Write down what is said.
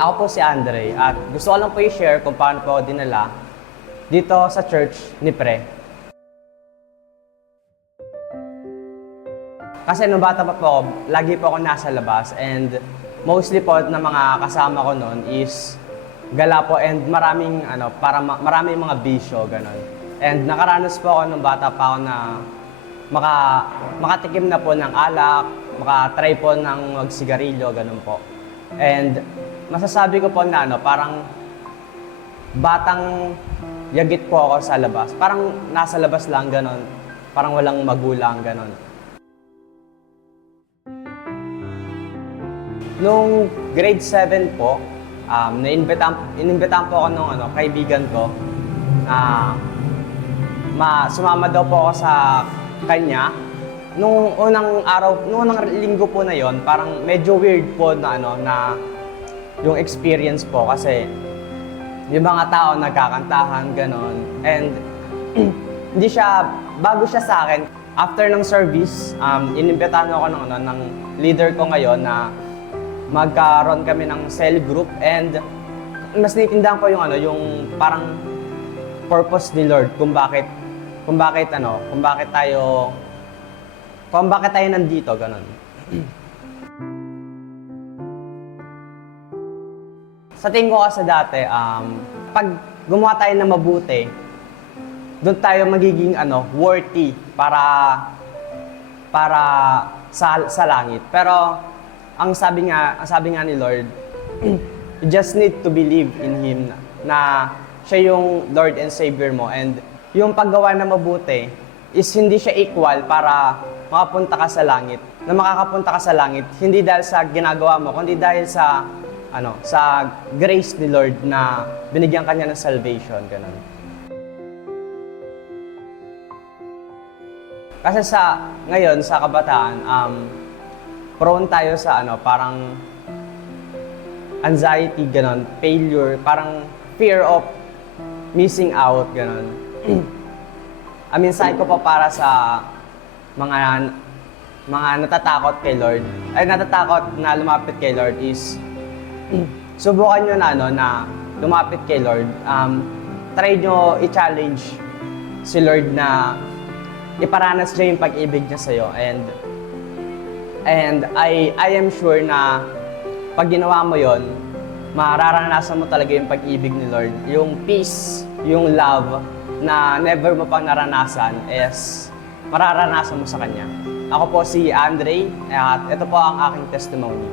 Ako po si Andre at gusto ko lang po i-share kung paano po ako dinala dito sa church ni Pre. Kasi nung bata pa po ako, lagi po ako nasa labas and mostly po na mga kasama ko noon is gala po and maraming mga bisyo, ganon. And nakaranas po ako nung bata pa ako na makatikim na po ng alak, makatry po ng magsigarilyo, ganon po. And masasabi ko po na parang batang yagit po ako sa labas. Parang nasa labas lang, ganon. Parang walang magulang, ganon. Nung grade 7 po, inimbitahan po ako ng kaibigan ko na sumama daw po ako sa kanya. Nung unang linggo po na yon, parang medyo weird po na yung experience po kasi yung mga tao nagkakantahan, ganon. And bago siya sa akin, after ng service, inimbitahan ako ng leader ko ngayon na magkaroon kami ng cell group and mas naiintindihan ko yung parang purpose ni Lord kung bakit tayo nandito, ganon. Sa tingin ko kasi dati, pag gumawa tayo ng mabuti, doon tayo magiging worthy para sa langit. Pero ang sabi nga ni Lord, you just need to believe in Him na siya yung Lord and Savior mo. And yung paggawa na mabuti is hindi siya equal para makapunta ka sa langit. Na makakapunta ka sa langit, hindi dahil sa ginagawa mo, kundi dahil sa grace ni Lord na binigyan ka niya ng salvation, ganun. Kasi ngayon, sa kabataan, prone tayo sa parang anxiety, ganon, failure, parang fear of missing out, ganon. Mensahe ko pa para sa mga natatakot kay Lord, natatakot na lumapit kay Lord is subukan nyo na lumapit kay Lord. Try nyo i-challenge si Lord na iparanas niya yung pag-ibig niya sa'yo. And I am sure na pag ginawa mo yon, mararanasan mo talaga yung pag-ibig ni Lord. Yung peace, yung love na never mo pang naranasan is mararanasan mo sa Kanya. Ako po si Andre at ito po ang aking testimony.